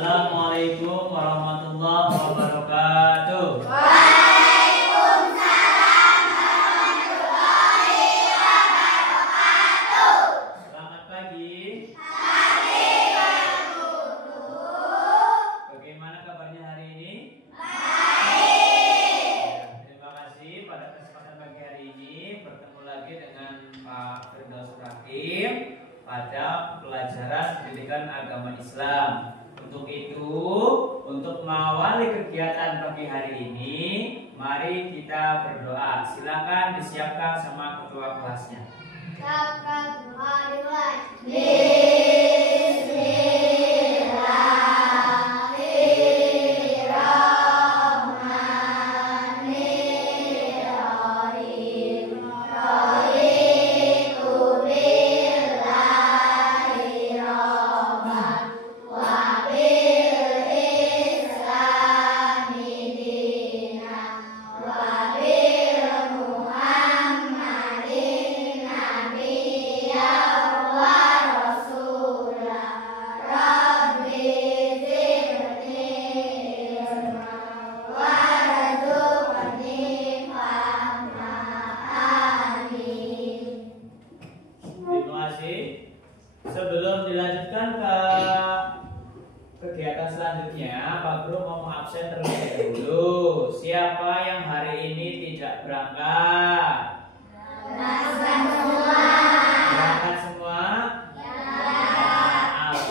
Assalamualaikum warahmatullahi wabarakatuh. Waalaikumsalam warahmatullahi wabarakatuh. Selamat pagi. Pagi Pak Guru. Bagaimana kabarnya hari ini? Baik. Terima kasih. Pada kesempatan pagi hari ini bertemu lagi dengan Pak Firdaus Rahim pada pelajaran pendidikan agama Islam. Untuk itu, untuk mengawali kegiatan pagi hari ini, mari kita berdoa. Silakan disiapkan sama ketua kelasnya. Sebelum dilanjutkan ke kegiatan selanjutnya, Pak Guru mau absen terlebih dahulu. Siapa yang hari ini tidak berangkat? Berangkat semua?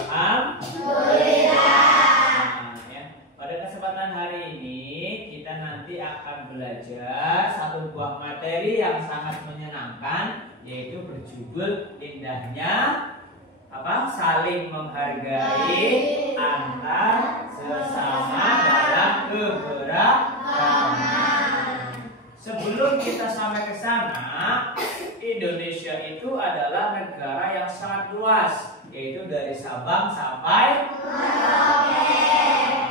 Alhamdulillah. Ya. Pada kesempatan hari ini kita nanti akan belajar satu buah materi yang sangat menyenangkan, yaitu berjudul indahnya saling menghargai antar sesama dalam keberagaman. Sebelum kita sampai ke sana, Indonesia itu adalah negara yang sangat luas, yaitu dari Sabang sampai Merauke.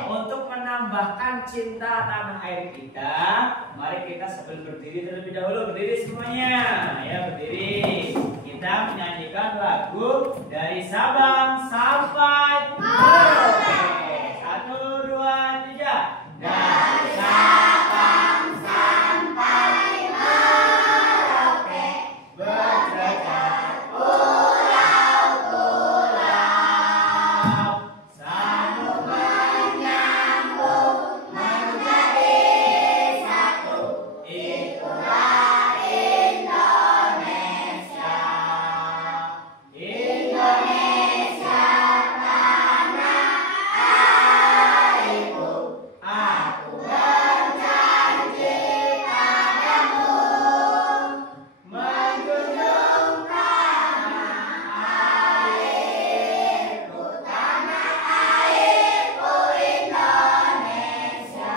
Untuk menambahkan cinta tanah air kita, mari kita sebelum berdiri terlebih dahulu, berdiri semuanya, ya berdiri. Kita menyanyikan lagu dari Sabang sampai Merauke. 1, 2, 3. Dari Sabang sampai Merauke, berjajar pulau-pulau, sambung menyambung menjadi satu. Itulah Indonesia. Indonesia tanah airku, aku berjanji padamu menjunjung tanah airku Indonesia.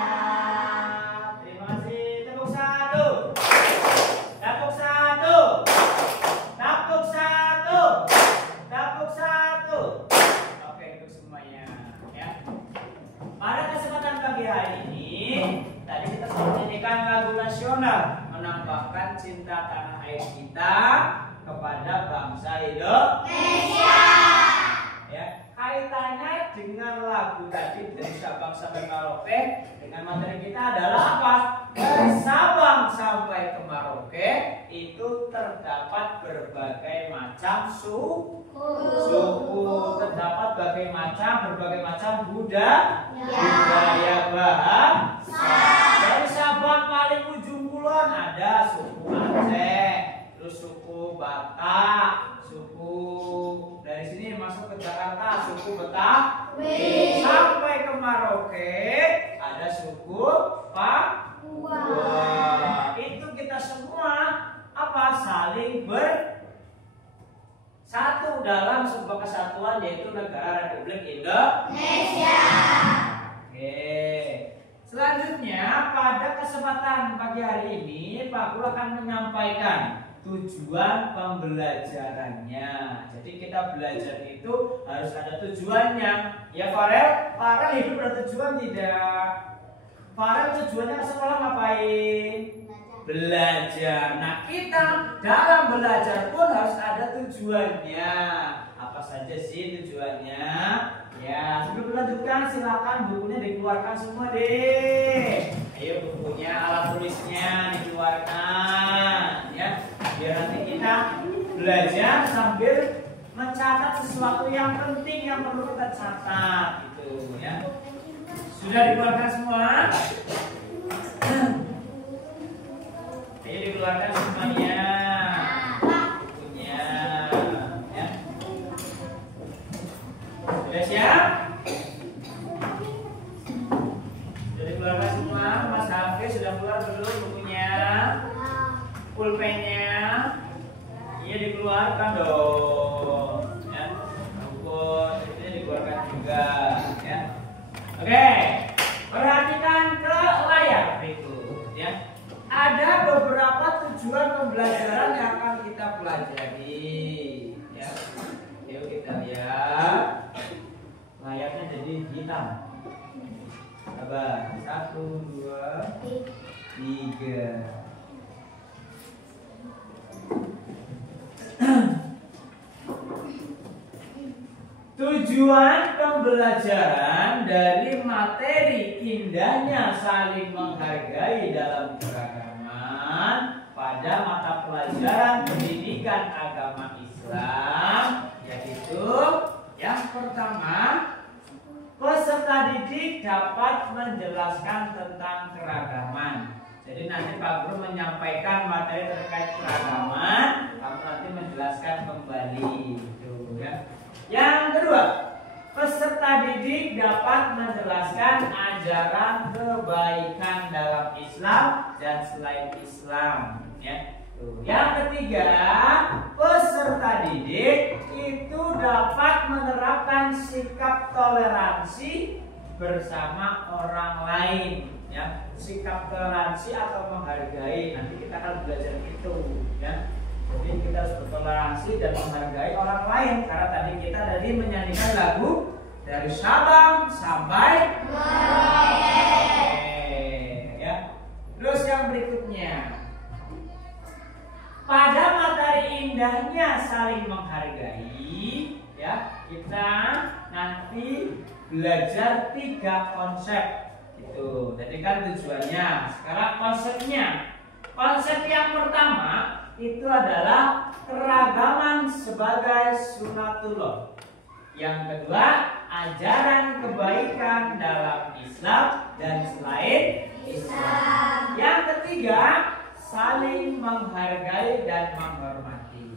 Terima kasih. Tepuk satu. Tepuk satu. Tepuk satu. Tepuk satu. Oke, untuk semuanya ya. Pada kesempatan pagi hari ini, tadi kita sudah menyanyikan lagu nasional menambahkan cinta tanah air kita kepada bangsa Indonesia. Ya, kaitannya dengan lagu tadi dari Sabang sampai Merauke dengan materi kita adalah apa? Dari Sabang sampai ke Merauke itu terdapat berbagai macam suku, terdapat berbagai macam budaya bahasa. Dari Sabang paling ujung kulon ada suku Aceh, terus suku Batak, suku dari sini masuk ke Jakarta suku Betawi, sampai ke Merauke ada suku Papua. Itu kita semua saling bersatu dalam sebuah kesatuan, yaitu negara Republik Indonesia. Oke. Selanjutnya pada kesempatan pagi hari ini Pak Guru akan menyampaikan tujuan pembelajarannya. Jadi kita belajar itu harus ada tujuannya. Ya Farel, Farel hidup bertujuan tidak? Farel tujuannya ke sekolah ngapain? Belajar. Nah kita dalam belajar pun harus ada tujuannya. Apa saja sih tujuannya? Ya, sebelum dilanjutkan silakan bukunya dikeluarkan semua deh. Ayo bukunya, alat tulisnya dikeluarkan ya. Biar nanti kita belajar sambil mencatat sesuatu yang penting yang perlu kita catat gitu ya. Sudah dikeluarkan semua? Ayo dikeluarkan semuanya. Bukunya ya. Sudah siap? Sudah dikeluarkan semua? Mas Hafiz sudah keluar belum bukunya? Pulpennya? Iya dikeluarkan dong. Ya. Buku ini dikeluarkan juga ya. Oke. Perhatikan ke layar berikut ya. Ada beberapa tujuan pembelajaran yang akan kita pelajari ya. Yuk kita lihat. Layarnya jadi hitam. Sabar. 1, 2, 3. Tujuan pembelajaran dari materi indahnya saling menghargai dalam keragaman pada mata pelajaran pendidikan agama Islam yaitu yang pertama, peserta didik dapat menjelaskan tentang keragaman. Jadi nanti Pak Guru menyampaikan materi terkait keragaman, kamu nanti menjelaskan kembali gitu ya. Yang kedua, peserta didik dapat menjelaskan ajaran kebaikan dalam Islam dan selain Islam ya. Yang ketiga, peserta didik itu dapat menerapkan sikap toleransi bersama orang lain ya. Sikap toleransi atau menghargai, nanti kita akan belajar itu ya. Jadi kita harus bertoleransi dan menghargai orang lain karena tadi menyanyikan lagu dari Sabang sampai Merauke ya. Terus yang berikutnya, pada materi indahnya saling menghargai ya, kita nanti belajar 3 konsep gitu. Jadi kan tujuannya. Sekarang konsepnya. Konsep yang pertama itu adalah keragaman sebagai sunatullah. Yang kedua, ajaran kebaikan dalam Islam dan selain Islam. Yang ketiga, saling menghargai dan menghormati.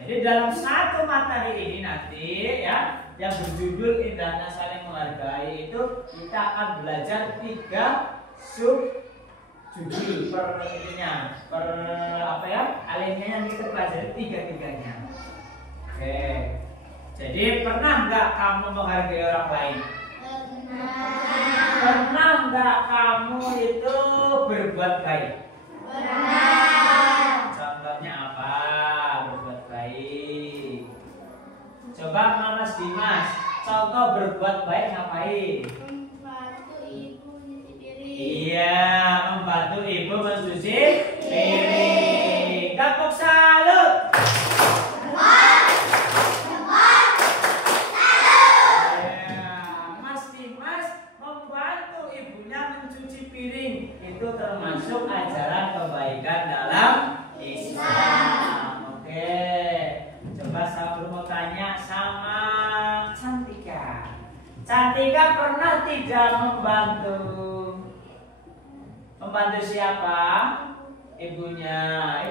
Jadi dalam satu materi ini nanti ya, yang berjudul indahnya saling menghargai itu kita akan belajar 3 subjudul per ininya, per apa ya, alinea yang kita pelajari 3-3-nya. Oke. Jadi pernah nggak kamu menghargai orang lain? Pernah nggak kamu itu berbuat baik? Pernah. Contohnya apa? Berbuat baik. Coba Mas Dimas, contoh berbuat baik ngapain? Membantu ibu mencuci piring. Iya, membantu ibu mencuci piring. Tepuk salut. Mas Dimas membantu ibunya mencuci piring. Itu termasuk ajaran kebaikan dalam Islam. Oke. Coba saya mau tanya sama Cantika. Cantika pernah tidak membantu? Membantu siapa? Ibunya.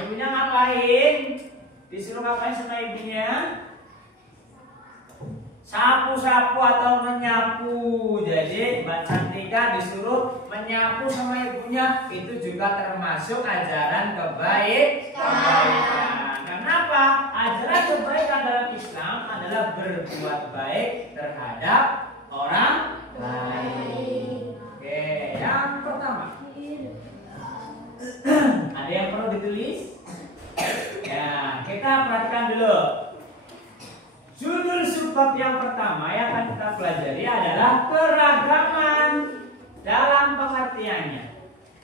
Ibunya ngapain? Disuruh ngapain sama ibunya? Sapu-sapu atau menyapu. Jadi Mbak Cantika disuruh menyapu sama ibunya. Itu juga termasuk ajaran kebaikan. Kenapa? Ajaran kebaikan dalam Islam adalah berbuat baik terhadap orang lain. Oke, yang pertama. Ada yang perlu ditulis? Ya, kita perhatikan dulu. Judul subbab yang pertama yang akan kita pelajari adalah keragaman dalam pengertiannya.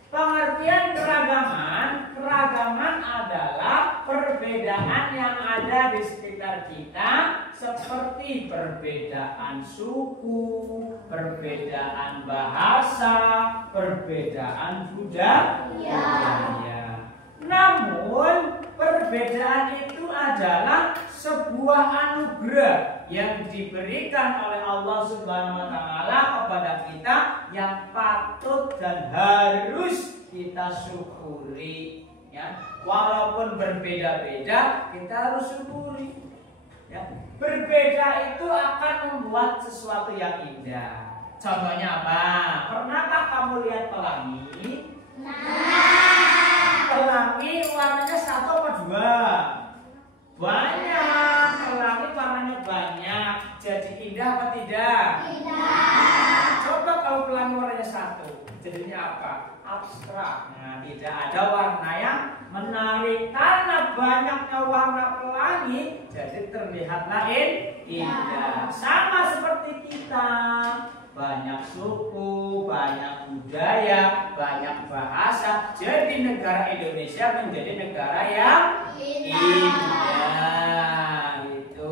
Pengertian keragaman adalah perbedaan yang ada di sekitar kita, seperti perbedaan suku, perbedaan bahasa, perbedaan budaya. Namun perbedaan itu adalah sebuah anugerah yang diberikan oleh Allah Subhanahu wa taala kepada kita yang patut dan harus kita syukuri, ya. Walaupun berbeda-beda, kita harus syukuri, ya. Berbeda itu akan membuat sesuatu yang indah. Contohnya apa? Pernahkah kamu lihat pelangi? Pelangi warnanya satu apa dua? Banyak. Pelangi warnanya banyak. Jadi indah apa tidak? Indah. Coba kalau pelangi warnanya satu, jadinya apa? Abstrak. Nah, tidak ada warna yang menarik. Karena banyaknya warna pelangi, jadi terlihatlah indah. Sama seperti kita. Banyak suku, banyak budaya, banyak bahasa. Jadi negara Indonesia menjadi negara yang indah. Itu,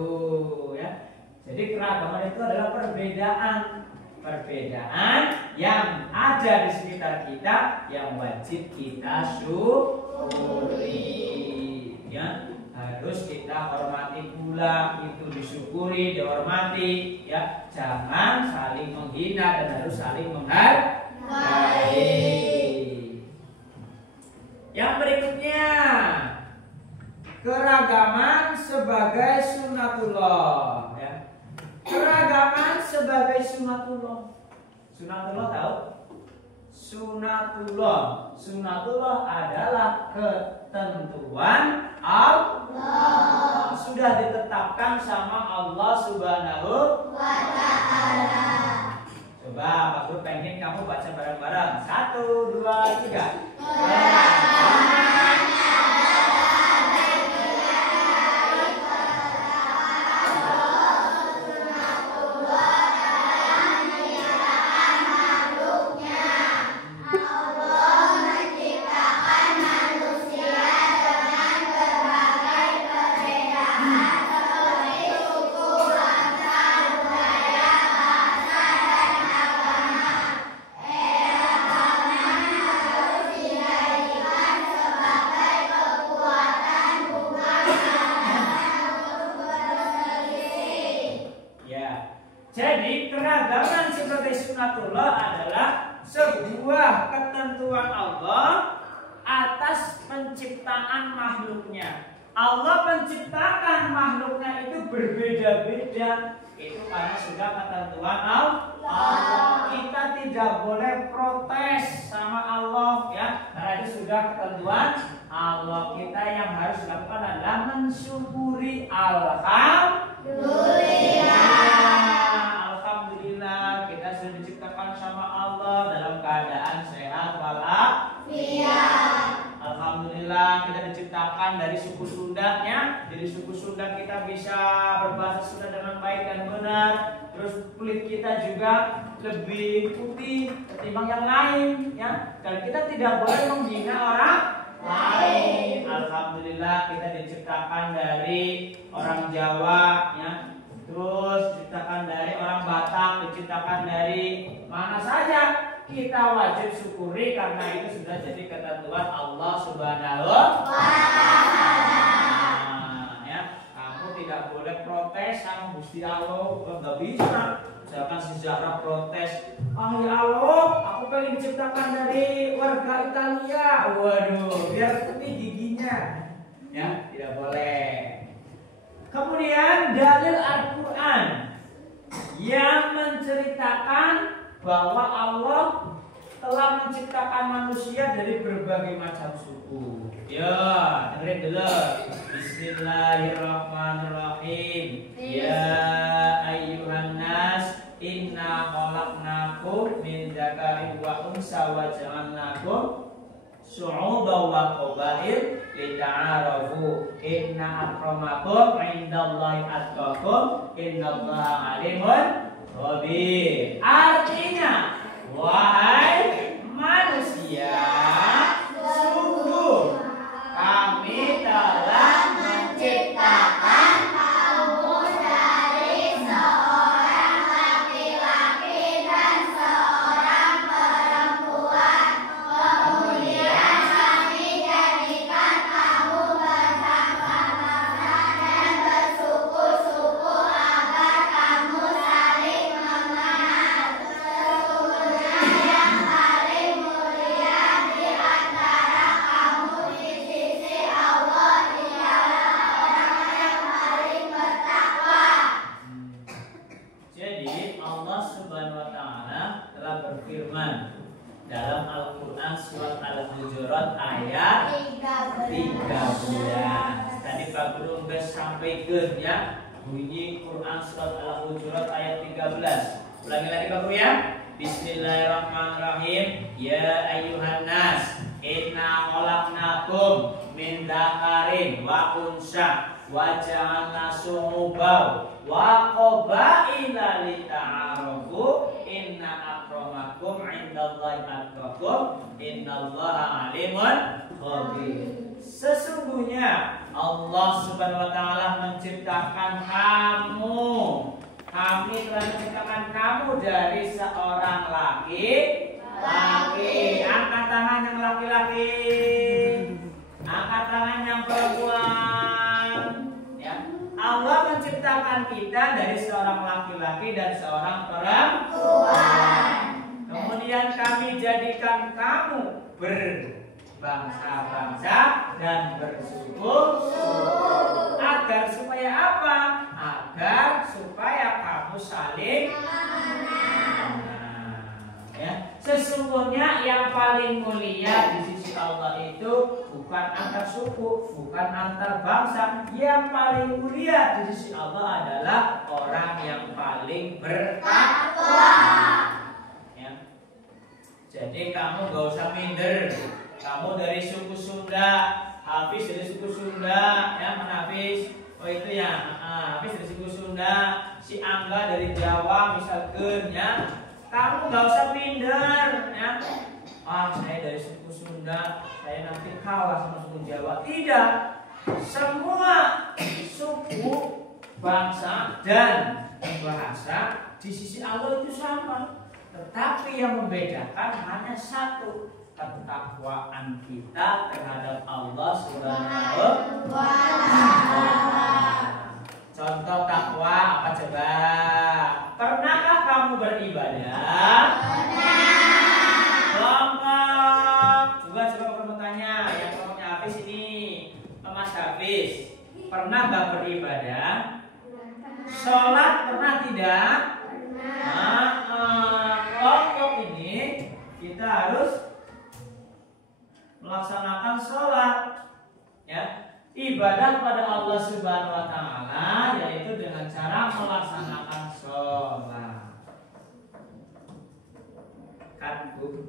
ya. Jadi keragaman itu adalah perbedaan yang ada di sekitar kita yang wajib kita syukuri, ya. Harus kita hormati pula, itu disyukuri, dihormati, ya. Jangan saling menghina dan harus saling menghargai. Yang berikutnya, keragaman sebagai sunatullah, ya. Keragaman sebagai sunatullah. Sunatullah tahu? Sunatullah adalah ketentuan Allah. Sudah ditetapkan sama Allah Subhanahu wa taala. Coba Pak Guru pengen kamu baca bareng-bareng. 1, 2, 3. Jadi keragaman sebagai sunatullah adalah sebuah ketentuan Allah atas penciptaan makhluknya. Allah menciptakan makhluknya itu berbeda-beda. Itu karena sudah ketentuan Allah. Kita tidak boleh protes sama Allah, ya. Karena itu sudah ketentuan Allah. Kita yang harus lakukan adalah mensyukuri. Alhamdulillah kita sudah diciptakan sama Allah dalam keadaan sehat walafiat. Alhamdulillah kita diciptakan dari suku Sundanya. Dari suku Sunda kita bisa berbahasa Sunda dengan baik dan benar. Terus kulit kita juga lebih putih ketimbang yang lain, ya. Dan kita tidak boleh menghina orang lain. Alhamdulillah kita diciptakan dari orang Jawa, ya. Terus diciptakan dari orang Batak, diciptakan dari mana saja, kita wajib syukuri karena itu sudah jadi ketentuan Allah Subhanahu wa taala. Ya, kamu tidak boleh protes sama Gusti Allah, nggak bisa. Misalkan si Zahra protes, ya Allah, aku pengen diciptakan dari warga Italia. Waduh, biar putih giginya. Ya, tidak boleh. Kemudian dalil Al-Quran yang menceritakan bahwa Allah telah menciptakan manusia dari berbagai macam suku. Ya, dengerin dulu. Bismillahirrahmanirrahim. Ya ayyuhan nas, inna khalaqnakum min dzakarin wa unsa wa ja'alnakum syu'uban wa qabail lita'arafu inna akramakum 'indallahi atqakum innallaha 'alimun khabir. Artinya, wahai manusia, sungguh kami telah berfirman dalam Al-Quran surat Al-Hujurat ayat 13. Tadi Pak Guru sudah sampaikan ya, bunyi Quran surat Al-Hujurat ayat 13. Ulangi lagi Pak Guru ya. Bismillahirrahmanirrahim. Ya ayyuhan nas, inna khalaqnakum min dzakarin wa unsa wa ja'alna syu'uban wa qabaila lita'arafu inna akramakum 'indallahi atqakum innallaha 'alimun khabir. Sesungguhnya Allah Subhanahu wa taala menciptakan kamu. Kami telah menciptakan kamu dari seorang laki-laki. Angkat tangan yang laki-laki. Angkat tangan yang perempuan. Ya. Allah menciptakan kita dari seorang laki-laki dan seorang perempuan. Kemudian kami jadikan kamu berbangsa-bangsa dan bersuku-suku. Agar supaya apa? Agar supaya kamu saling ya. Sesungguhnya yang paling mulia di sisi Allah itu bukan antar suku, bukan antar bangsa. Yang paling mulia di sisi Allah adalah orang yang paling bertakwa. Ya. Jadi kamu gak usah minder. Kamu dari suku Sunda, Hafiz dari suku Sunda, ya Hafiz. Oh itu ya, Hafiz dari suku Sunda, si Angga dari Jawa misalkan ya. Kamu gak usah minder ya. Saya dari suku Sunda, saya nanti kalah sama suku Jawa. Tidak. Semua suku, bangsa dan bahasa di sisi Allah itu sama. Tetapi yang membedakan hanya satu, ketakwaan kita terhadap Allah Subhanahu wa Ta'ala. Contoh takwa apa coba? Pernahkah kamu beribadah? Kelompok. Coba kamu tanya yang kelompoknya Hafiz ini, Mas Hafiz. Pernah gak beribadah? Sholat pernah tidak? Kelompok ini kita harus melaksanakan sholat, ya, ibadah pada Allah Subhanahu wa Ta'ala, yaitu dengan cara melaksanakan sholat. Kan Bu?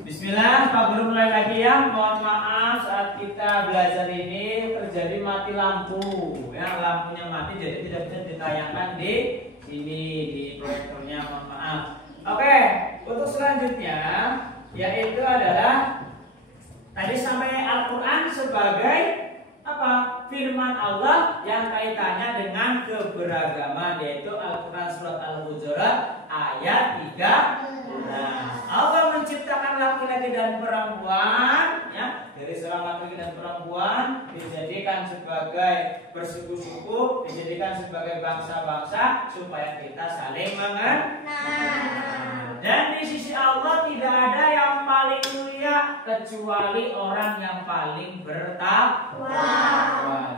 Bismillah, Pak Guru mulai lagi ya. Mohon maaf saat kita belajar ini terjadi mati lampu, ya, lampunya mati jadi tidak bisa ditayangkan di sini di proyektornya, mohon maaf. Oke, untuk selanjutnya yaitu adalah tadi sampai Al-Quran sebagai apa? Firman Allah yang kaitannya dengan keberagaman, yaitu Al-Quran surat Al-Hujurat ayat 13. Allah menciptakan laki-laki dan perempuan, ya, dari seorang laki-laki dan perempuan dijadikan sebagai bersuku-suku, dijadikan sebagai bangsa-bangsa supaya kita saling mengenal. Dan di sisi Allah tidak ada yang paling mulia kecuali orang yang paling bertakwa.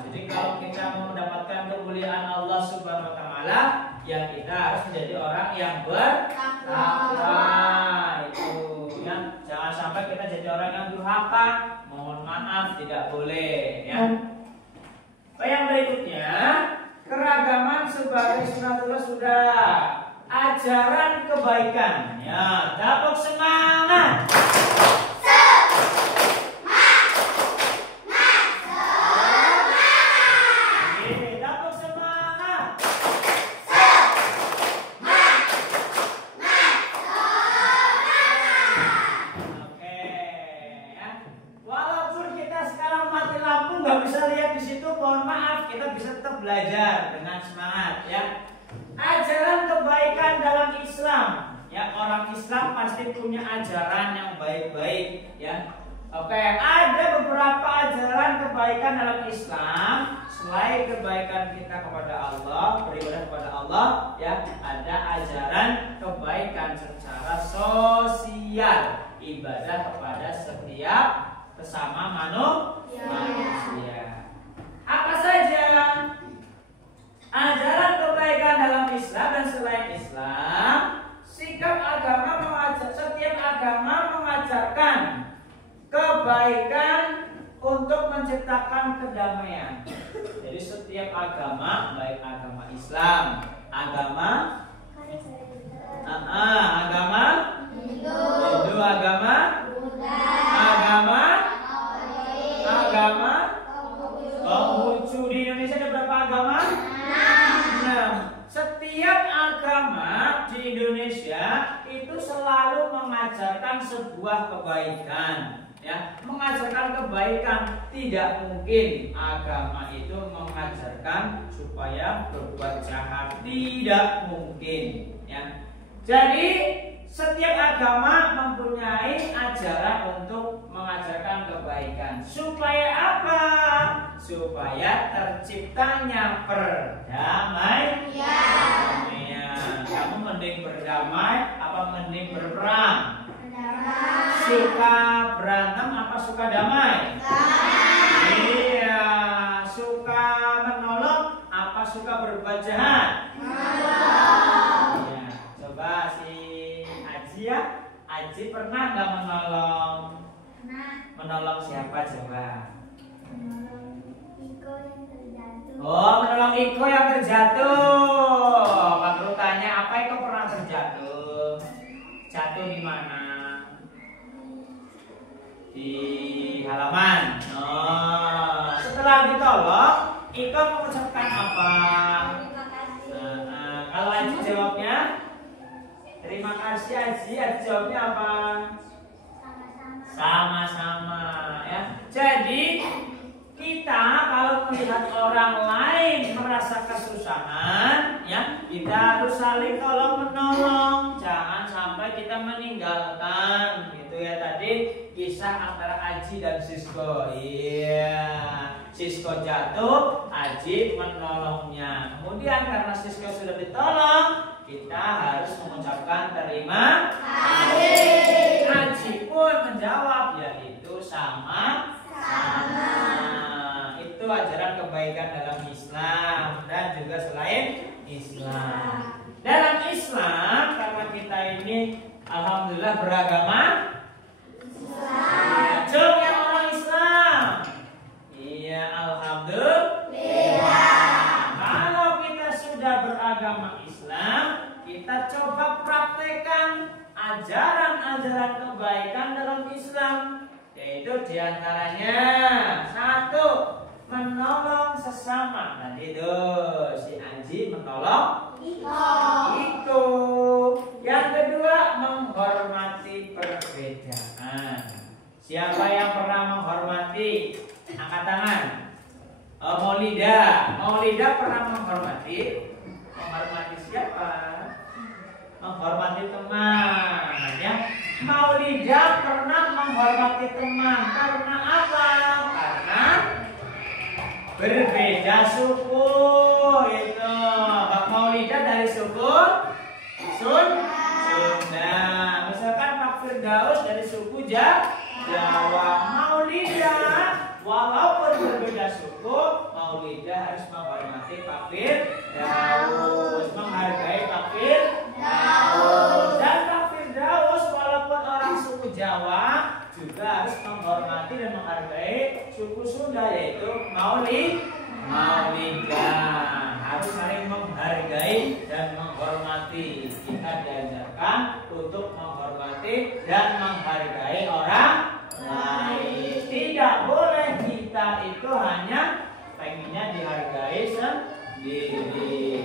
Jadi kalau kita mau mendapatkan kemuliaan Allah Subhanahu wa Ta'ala, ya kita harus menjadi orang yang bertakwa. Itu ya, jangan sampai kita jadi orang yang durhaka. Mohon maaf, tidak boleh ya. Yang berikutnya, keragaman sebagai sunatullah sudah. Ajaran kebaikan, ya, tepuk semangat. Belajar dengan semangat ya. Ajaran kebaikan dalam Islam, ya, orang Islam pasti punya ajaran yang baik-baik ya. Oke, ada beberapa ajaran kebaikan dalam Islam. Selain kebaikan kita kepada Allah, beribadah kepada Allah, ya, ada ajaran kebaikan secara sosial, ibadah kepada setiap sesama manusia. Apa saja? setiap agama, baik agama Islam, agama agama Hindu, agama Konghucu. Di Indonesia ada berapa agama? 6. Setiap agama di Indonesia itu selalu mengajarkan sebuah kebaikan, ya, mengajarkan kebaikan. Tidak mungkin agama itu mengajarkan supaya berbuat jahat, tidak mungkin, ya. Jadi setiap agama mempunyai ajaran untuk mengajarkan kebaikan. Supaya apa? Supaya terciptanya perdamaian. Kamu mending berdamai apa mending berperang? Suka berantem apa suka damai? Iya. Suka menolong apa suka berbuat jahat? Ya, coba si Aji ya. Aji pernah nggak menolong? Menolong siapa coba? Oh, menolong Iko yang terjatuh. Pak Guru tanya, apa Iko pernah terjatuh? Jatuh di mana? Di halaman. Oh, setelah ditolong, Iko mengucapkan apa? Kalau Aji jawabnya, terima kasih Aji. Aji jawabnya apa? Sama-sama, ya. Jadi kita kalau melihat orang lain merasa kesusahan, ya, kita harus saling tolong menolong. Jangan sampai kita meninggalkan, gitu ya. Tadi kisah antara Aji dan Sisko. Iya, Sisko jatuh, Aji menolongnya. Kemudian karena Sisko sudah ditolong, kita harus mengucapkan terima kasih. Aji pun menjawab, yaitu sama. Itu ajaran kebaikan dalam Islam dan juga selain Islam. Dalam Islam, karena kita ini alhamdulillah beragama Islam. Jom yang orang Islam. Iya, alhamdulillah. Kalau kita sudah beragama Islam, kita coba praktekkan ajaran-ajaran kebaikan dalam Islam. Yaitu diantaranya 1, menolong sesama. Tadi itu si Anji menolong Iko. Yang kedua, menghormati perbedaan. Siapa yang pernah menghormati? Angkat tangan. Maulida pernah menghormati? Menghormati siapa? Menghormati teman, ya. Maulida pernah menghormati teman. Karena apa? Karena berbeda suku. Itu Pak Maulida dari suku Sunda. Misalkan Pak Firdaus dari suku Jawa. Maulida walaupun berbeda suku, Maulida harus menghormati Pak Firdaus, menghargai Pak Firdaus. Dan Pak Firdaus walaupun orang suku Jawa juga harus menghormati dan menghargai suku Sunda, yaitu Maulida. Harus saling menghargai dan menghormati. Kita diajarkan untuk menghormati dan menghargai orang lain. Tidak boleh kita itu hanya pengennya dihargai sendiri.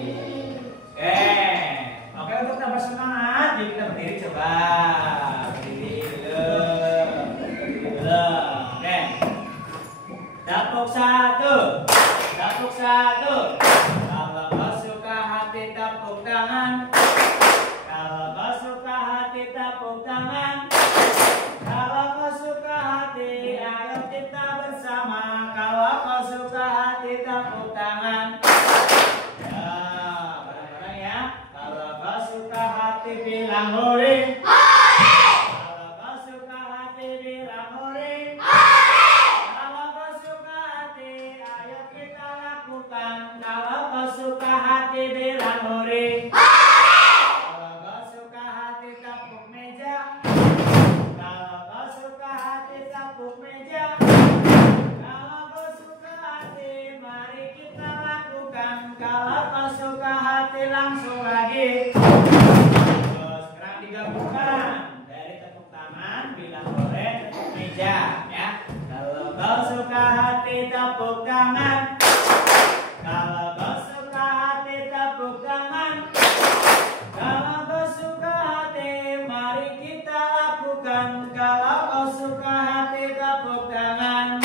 Oke, untuk tambah semangat, yuk kita berdiri coba. Berdiri dulu. Oke. Tepuk 1. Kalau kau suka hati tepuk tangan. Kalau kau suka hati tepuk tangan. Kalau kau suka hati, ayo kita bersama. Kalau kau suka hati tepuk tangan. Ya, bareng-bareng ya. Kalau kau suka hati bilang hore. Kalau kau suka hati bilang hore. Kalau kau suka hati, ayo kita lakukan. Kalau kau suka hati bilang hore. Kalau kau suka hati tepuk meja. Kalau kau suka hati tepuk meja. Kalau kau suka hati, mari kita lakukan. hati langsung lagi. Terus sekarang digabungkan dari tepuk tangan, bilang boleh, tepuk meja ya. Kalau kau suka hati tepuk tangan. Kalau kau suka hati tepuk tangan. Kalau kau suka hati mari kita lakukan. Kalau kau suka hati tepuk tangan.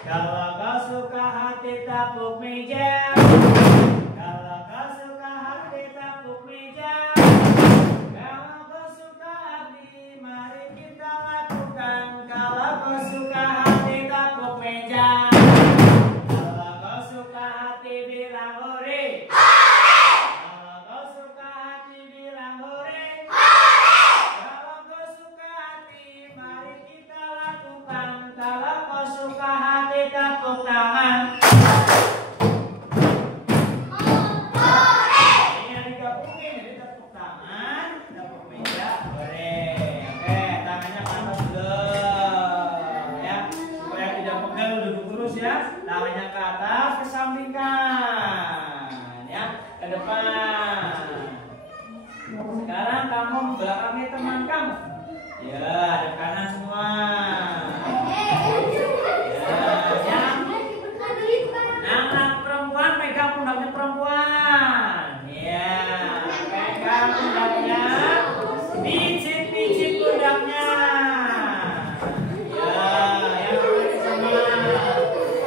Kalau kau suka hati tepuk meja. Kalau kau suka hati tepuk meja. Kalau kau suka hati mari kita lakukan. Kalau kau suka hati tepuk meja. Kalau kau suka hati bilang hore. Kalau kau suka hati bilang hore. Kalau kau suka hati mari kita lakukan. Kalau kau suka hati tepuk tangan. Ini yang digabungin, jadi tepuk tangan, tepuk meja, hore. Oke, tangannya ke atas dulu ya, supaya tidak pegal, duduk lurus ya. Tangannya ke atas, kesampingkan ya, ke depan. Sekarang kamu membelakangi teman kamu. Ya, ada kanan semua. Anak perempuan pegang pundaknya perempuan. Ya, pegang pundaknya, pijit pundaknya. Ya, yang sama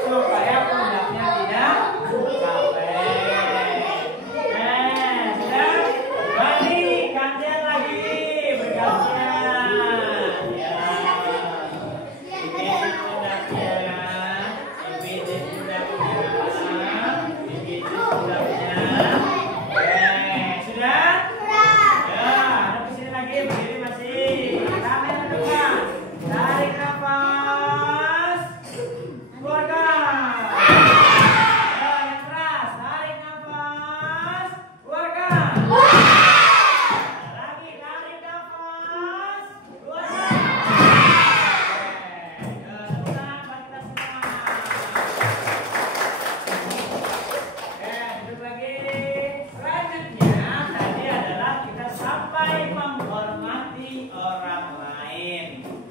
supaya pundaknya tidak capek. Sudah balik gantian lagi bergantian. Ya, pijit pundaknya.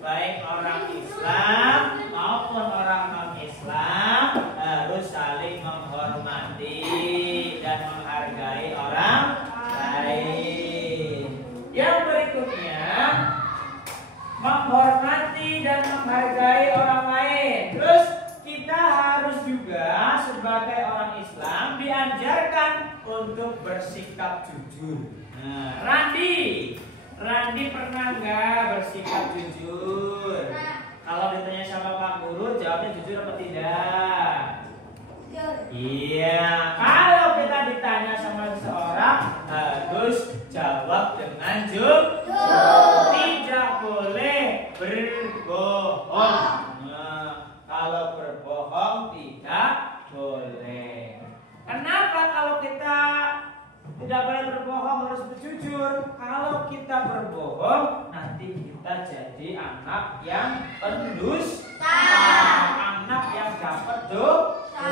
Baik orang Islam maupun orang non-Islam harus saling menghormati dan menghargai orang lain. Yang berikutnya, menghormati dan menghargai orang lain. Terus kita harus juga sebagai orang Islam diajarkan untuk bersikap jujur. Randi pernah nggak bersikap jujur? Kalau ditanya sama Pak Guru, jawabnya jujur apa tidak? Jujur. Iya. Kalau kita ditanya sama seseorang, harus jawab dengan jujur. Tidak boleh berbohong. Kalau berbohong tidak boleh. Kenapa kalau kita tidak boleh berbohong, harus berjujur? Kalau kita berbohong, nanti kita jadi anak yang pendusta, anak yang dapat dosa.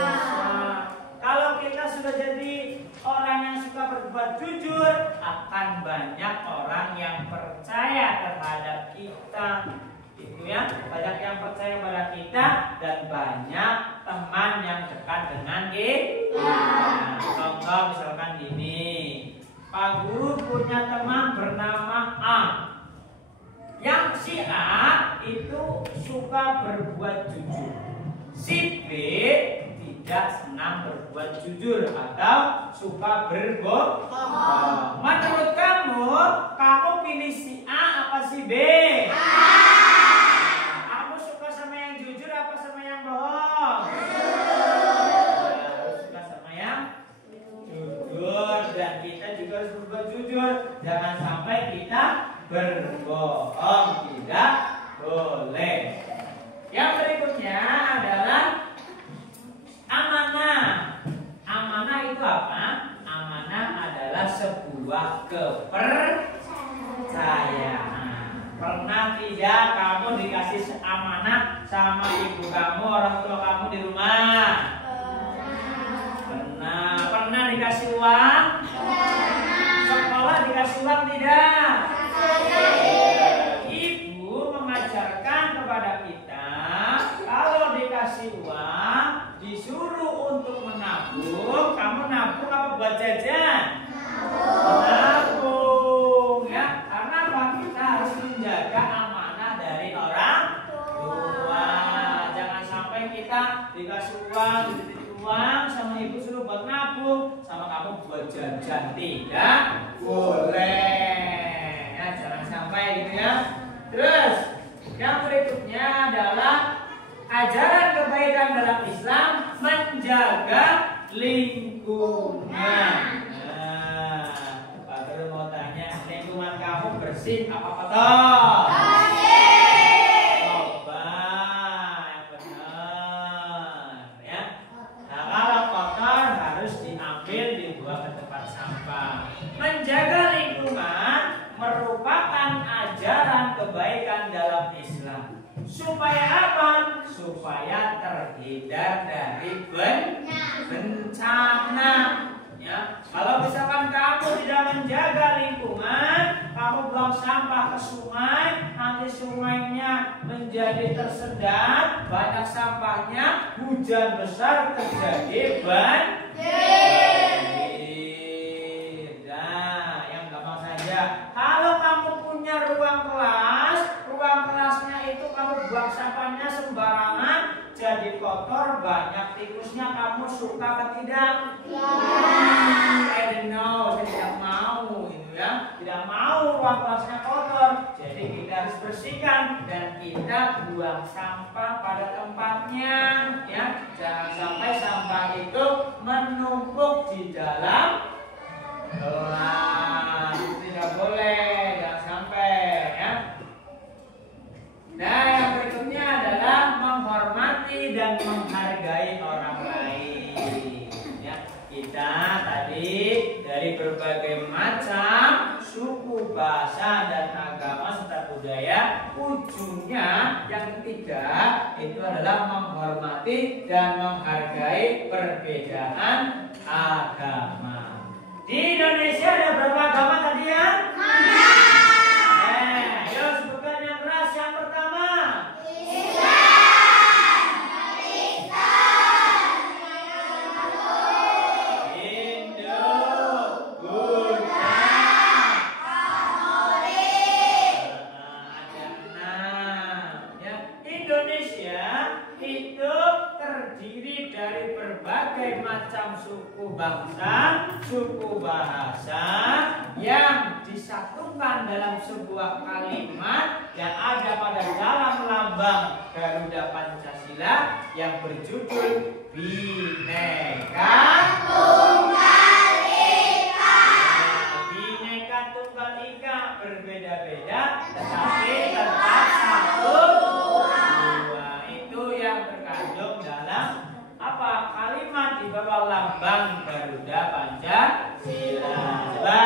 Kalau kita sudah jadi orang yang suka berbuat jujur, akan banyak orang yang percaya terhadap kita. Itu ya, banyak yang percaya pada kita dan banyak teman yang dekat dengan kita. Contoh misalkan gini, Pak Guru punya teman bernama A. Yang si A itu suka berbuat jujur, si B tidak senang berbuat jujur atau suka berbohong. Menurut kamu pilih si A apa si B? Kamu suka sama yang jujur apa sama yang bohong? Harus suka sama yang jujur, dan kita juga harus berbuat jujur. Jangan sampai kita berbohong, tidak boleh. Yang berikutnya adalah amanah. Amanah itu apa? Amanah adalah sebuah kepercayaan. Pernah tidak kamu dikasih amanah sama ibu kamu, orang tua kamu di rumah? Pernah. Pernah dikasih uang? dikasih uang tidak? Ibu mengajarkan kepada kita kalau dikasih uang disuruh untuk menabung. Kamu nabung apa buat jajan? Menabung ya, karena apa? Kita harus menjaga amanah dari orang tua. Jangan sampai kita dikasih uang, uang sama ibu suruh buat nabung, sama kamu buat jajan, tidak boleh ya, jangan sampai gitu ya. Terus yang berikutnya adalah ajaran kebaikan dalam Islam menjaga lingkungan. Nah, Pak Guru mau tanya, lingkungan kamu bersih apa kotor? Menjaga lingkungan merupakan ajaran kebaikan dalam Islam. Supaya apa? Supaya terhindar dari bencana. Ya, kalau misalkan kamu tidak menjaga lingkungan, kamu buang sampah ke sungai, nanti sungainya menjadi tersendat, banyak sampahnya, hujan besar terjadi banjir. Kalau kamu punya ruang kelasnya itu kamu buang sampahnya sembarangan, jadi kotor, banyak tikusnya, kamu suka atau tidak? I don't know, saya tidak mau gitu ya. Tidak mau ruang kelasnya kotor. Jadi kita harus bersihkan dan kita buang sampah pada tempatnya ya. Jangan sampai sampah itu menumpuk di dalam kelas. Tidak boleh, jangan sampai ya. Nah, yang berikutnya adalah menghormati dan menghargai orang lain. Ya, kita tadi dari berbagai macam suku, bahasa, dan agama serta budaya, ujungnya yang ketiga itu adalah menghormati dan menghargai perbedaan agama. Di Indonesia ada berapa agama tadi ya? Ayo sebutkan yang keras. Yang pertama Hindu, Buddha, ada 6 ya. Indonesia itu terdiri dari berbagai macam suku bangsa, suku bahasa yang disatukan dalam sebuah kalimat yang ada pada dalam lambang Garuda Pancasila yang berjudul Bhinneka Tunggal Ika. Bhinneka Tunggal Ika, berbeda-beda tetapi tetap satu dua. Itu yang terkandung dalam apa? Kalimat di bawah lambang Garuda Pancasila. Coba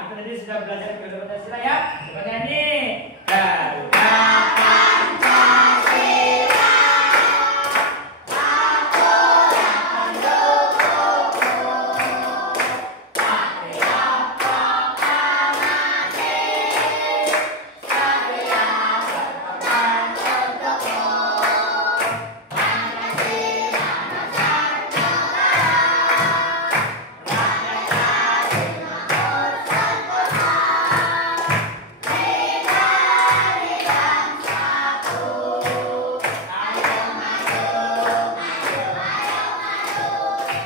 kita tadi sudah belajar Garuda Pancasila ya. Coba nyanyi. Garuda Pancasila, aturan pendukung Satria Proklamasi, Satria berkorban pendukung Pancasila nomor 2, rakyat jatuh makmur sempurna, negeri yang satu. Ayo maju, maju, ayo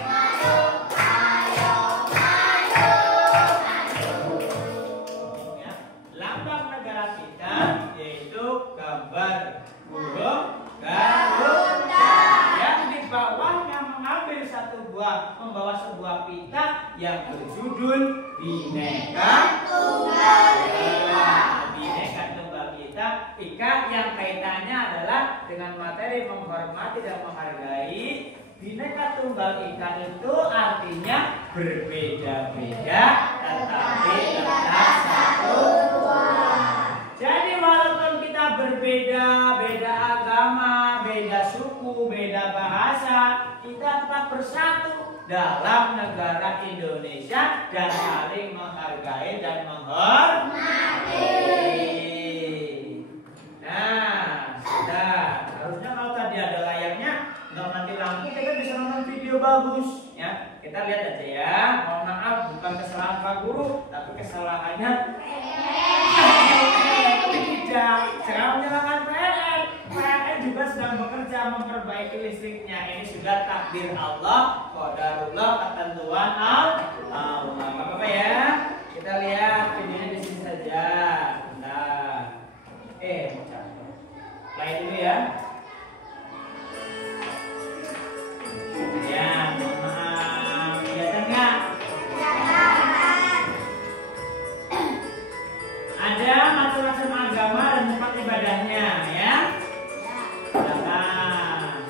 maju, maju, ayo maju, maju. Ya, lambang negara kita yaitu gambar burung Garuda yang di bawahnya mengambil membawa sebuah pita yang berjudul Bhinneka Tunggal Ika. Bhinneka Tunggal Ika yang kaitannya adalah dengan materi menghormati dan menghargai. Bhinneka Tunggal Ika itu artinya berbeda-beda tetapi tetap satu. Jadi walaupun kita berbeda, beda agama, beda suku, beda bahasa, kita tetap bersatu dalam negara Indonesia dan saling menghargai dan menghormati. Nah, sudah. Harusnya kalau tadi ada layarnya, nggak mati lampu, kita bisa nonton video bagus. Ya, kita lihat aja ya. Mohon maaf, bukan kesalahan Pak Guru, tapi kesalahannya tidak. Jangan menyalahkan PLN. PLN juga sedang bekerja memperbaiki listriknya. Ini sudah takdir Allah, qadarullah, ketentuan Allah. Apa ya? Kita lihat videonya di sini saja. Bentar. Play dulu ya. Ya, mohon maaf. Kelihatan nggak? Ada macam-macam agama dan tempat ibadahnya, ya. Silakan.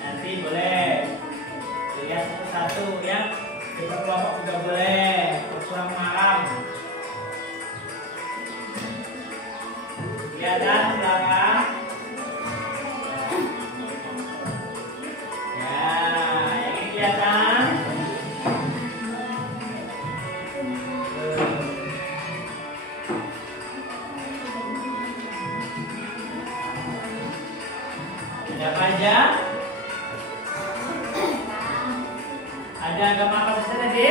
Nanti boleh lihat satu-satu ya. Berkelompok juga boleh. Berkurang malam. Kelihatan belakang. Ya, yang ini kelihatan. Ada apa aja? Ada agama apa saja tadi?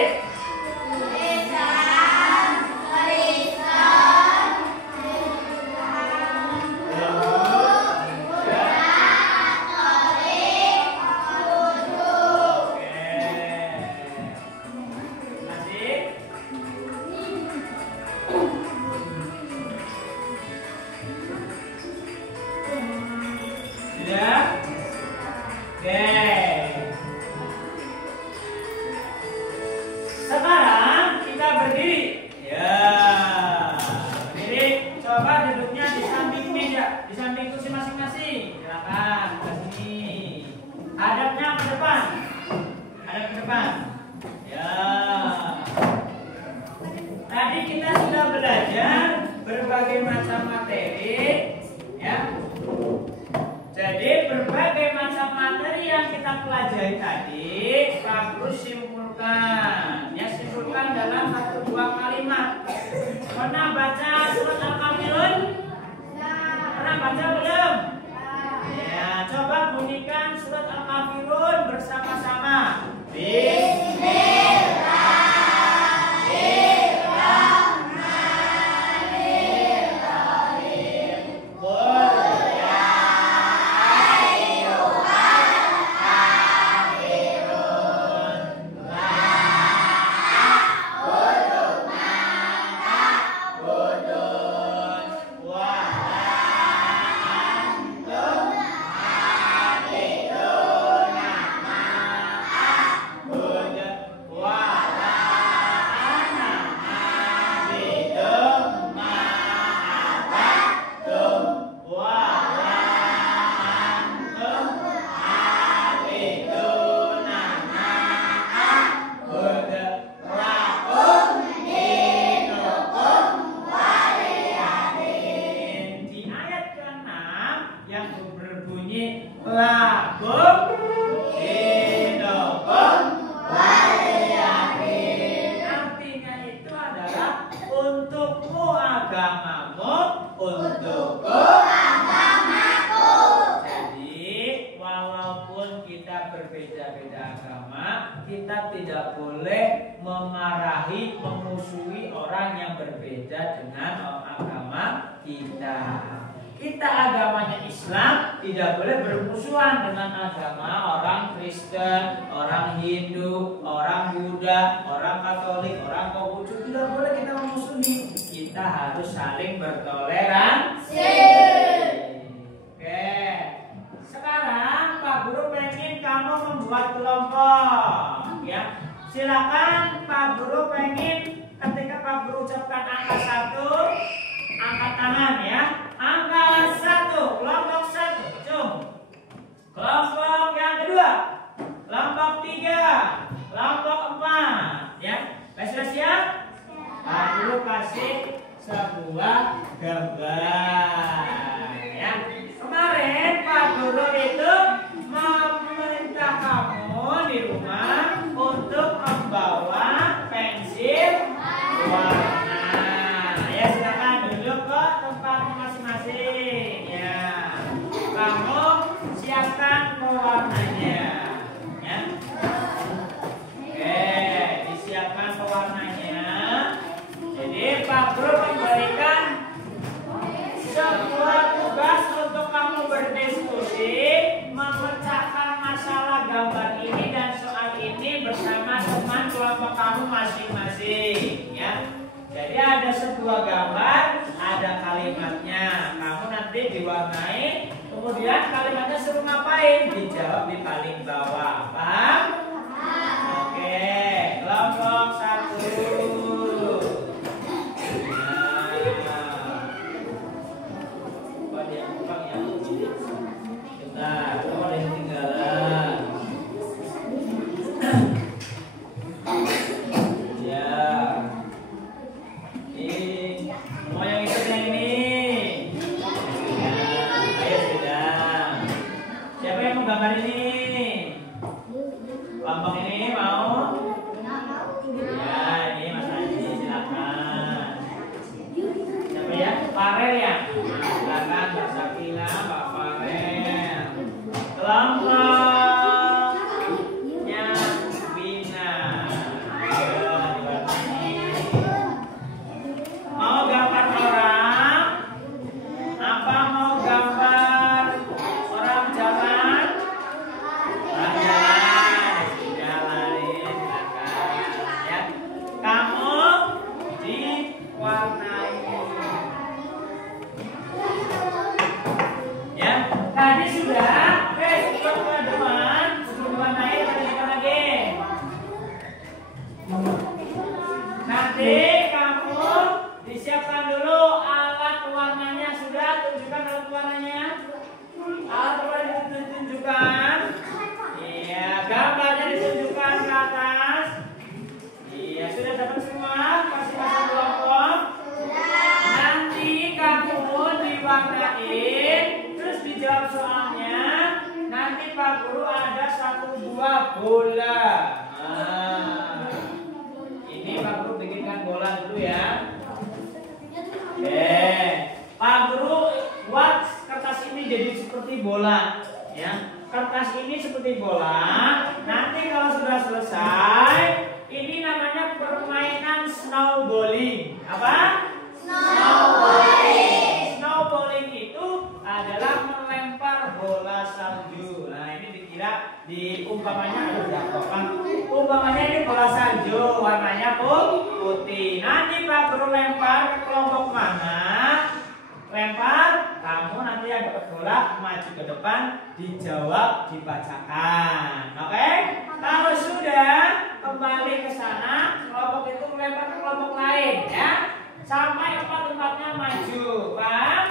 Sekarang kita berdiri. Ya, berdiri. Coba duduknya di samping meja, di samping kursi masing-masing. Silakan ke sini. Hadapnya ke depan. Hadap ke depan. Ya. Tadi kita sudah belajar berbagai macam materi, ya. Jadi berbagai macam materi yang kita pelajari tadi, Pak Guru simpulkan. Ya, simpulkan dalam 1-2 kalimat. Pernah baca surat Al-Kafirun? Pernah baca belum? Ya, coba bunyikan surat Al-Kafirun bersama-sama. Untukmu agamamu, untukku agamaku. Jadi walaupun kita berbeda-beda agama, kita tidak boleh memarahi, memusuhi orang yang berbeda dengan agama kita. Kita agamanya Islam, tidak boleh bermusuhan dengan agama orang Kristen, orang Hindu, orang Buddha, orang Katolik, orang Konghucu. Tidak boleh kita memusuhi. Kita harus saling bertoleransi. Oke. Sekarang Pak Guru pengen kamu membuat kelompok, ya. Silakan Pak Guru pengen ketika Pak Guru ucapkan angka 1, angkat tangan ya. Angka 1, kelompok 1, cung. Kelompok yang kedua, kelompok 3, kelompok 4, ya. Sudah siap? Pak Guru kasih sebuah gambar, ya. Kemarin Pak Guru itu kelompok kamu masing-masing ya. Jadi ada sebuah gambar, ada kalimatnya. Kamu nanti diwarnai, kemudian kalimatnya suruh ngapain? Dijawab di paling bawah. Paham? Oke, kelompok 1. Nah, kamu ada yang ketinggalan. Ya. Ini mau yang itu yang ini. Ya, ayo sudah. Siapa yang mau gambar ini? Kelompok ini mau? Ya, ini Mas Haji, silakan. Siapa ya? Farel ya? Silakan Mbak Sakina, Pak Farel. Kelompoknya Bina. Ayo, diwarnai. Mau gambar orang? Apa mau gambar orang jalan? Orang jalan. Jalanin, silakan ya. Kamu diwarnai. Ya, tadi sudah. Sebelum teman-teman, sebelum diwarnai kita lagi. Nanti kamu disiapkan dulu alat warnanya. Sudah tunjukkan alat warnanya. Alat warnanya ditunjukkan. Iya, gambarnya ditunjukkan ke atas. Iya, sudah dapat semua masing-masing kelompok. Nanti kamu diwarnain, terus dijawab soalnya. Nanti Pak Guru ada 1 buah bola. Nah, ini Pak Guru bikinkan bola dulu ya. Oke, Pak Guru buat kertas ini jadi seperti bola, ya. Kertas ini seperti bola. Nanti kalau sudah selesai, ini namanya permainan snowballing. Apa? Snowballing. Snowballing itu adalah melempar bola salju. Nah, ini dikira umpamanya ada berapa? Umpamanya ini bola salju, warnanya putih. Nanti Pak Guru lempar ke kelompok mana? Lempar, kamu nanti yang dapat bola maju ke depan, dijawab, dibacakan. Oke? Kalau sudah kembali ke sana, kelompok itu melempar ke kelompok lain, ya. Sampai tempat-tempatnya maju, paham?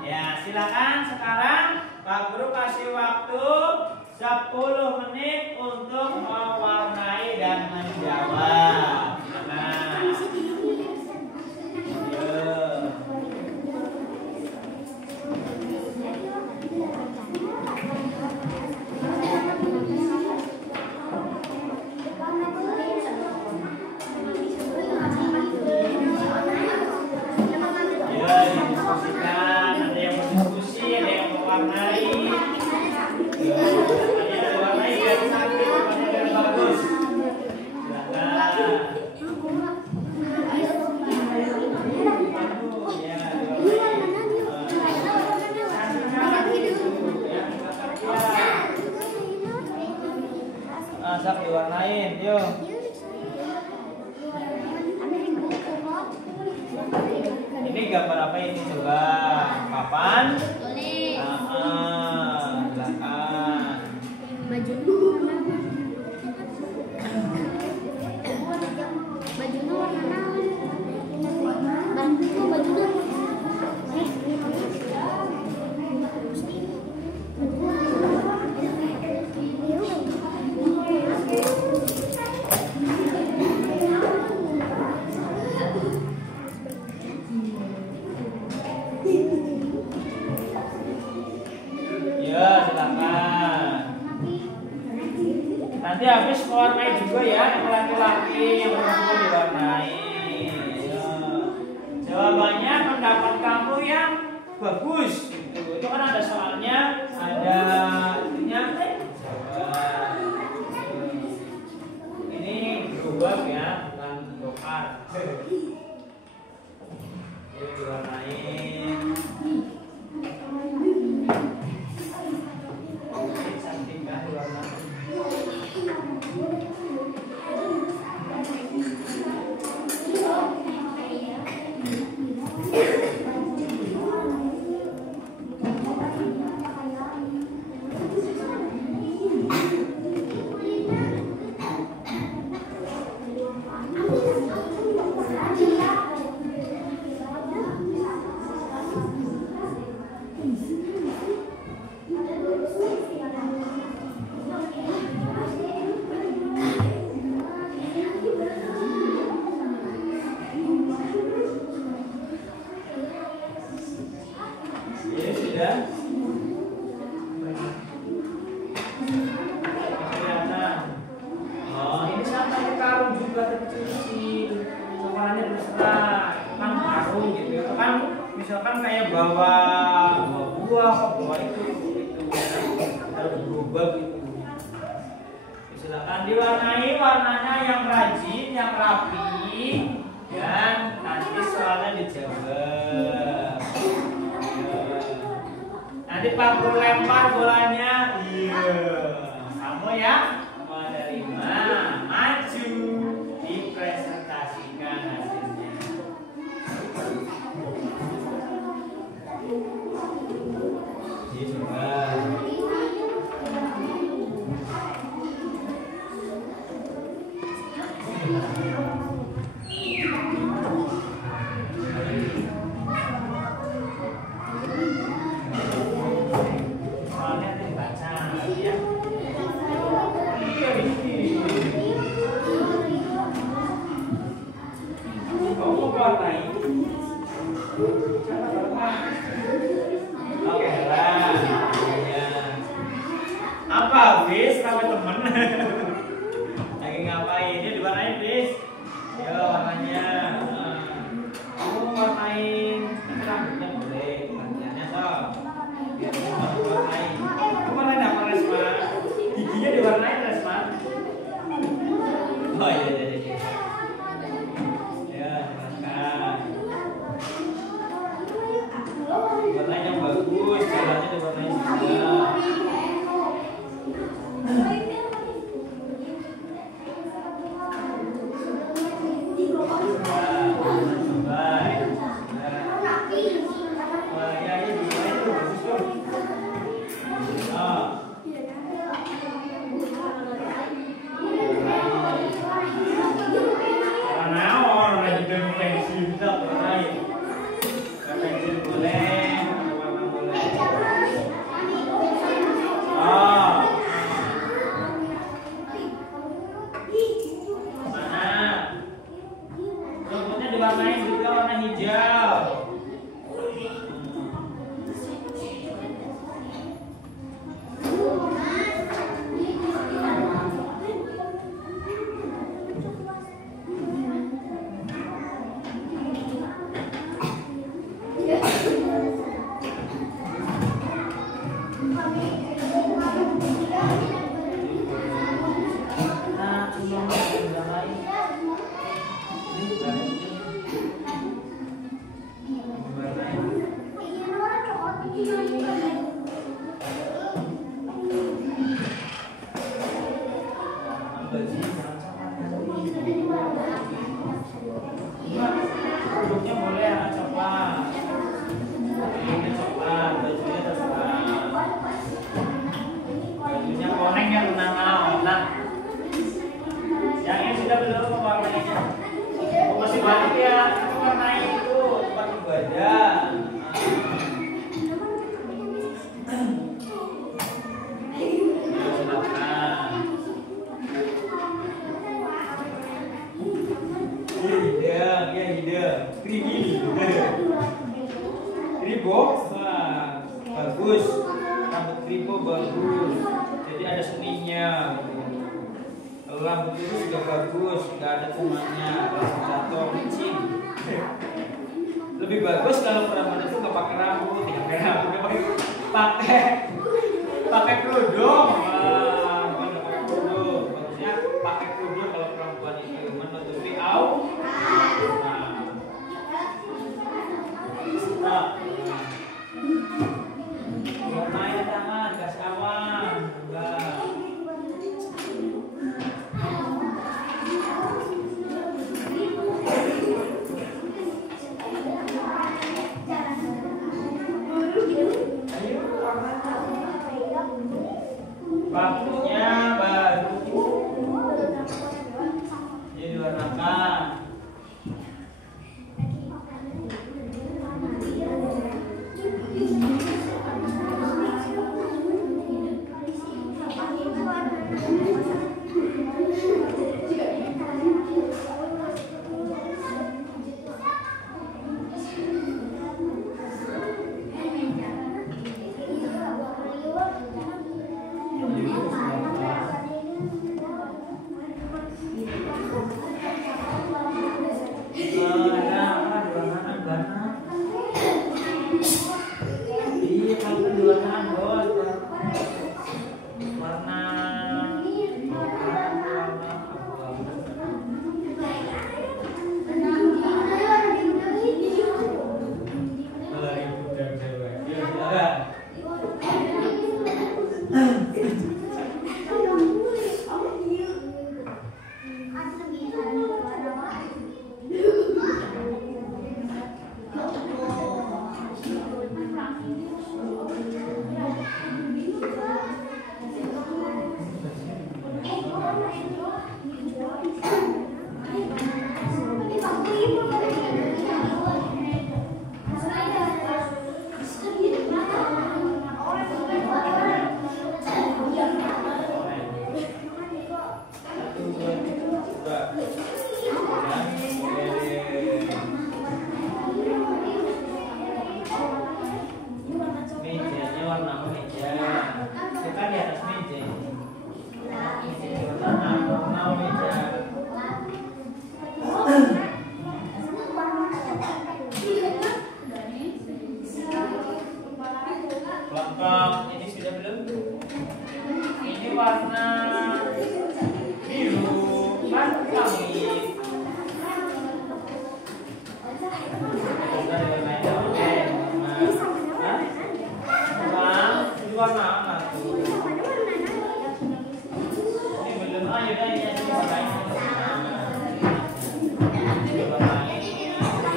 Ya, silakan sekarang Pak Guru kasih waktu 10 menit untuk mewarnai dan menjawab. Nah, masak diwarnain, yuk. Ini gambar apa ini coba? Kapan? Silakan. Bajunya warna bajunya Ya, silakan. Nanti habis mewarnai juga ya, yang laki-laki, yang perempuan diwarnai. Ya. Jawabannya pendapat kamu yang bagus. Itu kan ada soalnya, ada itunya. Ini berubah ya, bukan dokar. Ini diwarnain. misalkan kayak bawa buah, bawa itu harus berubah gitu. Silakan diwarnai warnanya yang rajin, yang rapi, dan nanti soalnya dijawab. Nanti Pak Guru lempar bolanya. Iya, kamu ya menerima, maju, dipresentasikan hasilnya. Coba. Apa, Bis? Sama temen lagi ngapain? Dia diwarnain, Bis. Yo, warnanya. Kamu warnain rambutnya boleh, rambutnya toh. Biar kamu warnain. Kamu warnain apa, Resma? Giginya diwarnain, Resma. Oh iya, iya. Ya, silakan. Warnain yang bagus, jalannya diwarnain juga. Diwarnain juga warna hijau. Duduknya boleh anak coklat. Bajunya coklat, bajunya terserah. Bajunya koneng ya lunang. Yang ini sudah belum mewarnainya. Oh, masih banyak ya, warnai itu tempat ibadah. Kribo, bagus. Rambut kribo bagus. Jadi ada seninya. Kalau rambut itu juga bagus, nggak ada cumanya, langsung jatuh licin. Lebih bagus kalau rambut itu nggak pakai rambut, pakai kerudung. Bukan pakai kerudung, maksudnya pakai kerudung kalau perempuan itu menutupi aurat. Main tangan, kasih awan, enggak. Mejanya warna meja. Kita di atas meja. Warna meja. Kelompok ini sudah belum? Ini warna biru, kan langit. Warna apa tuh? Ini belum. Ayo dah ya, diwarnain.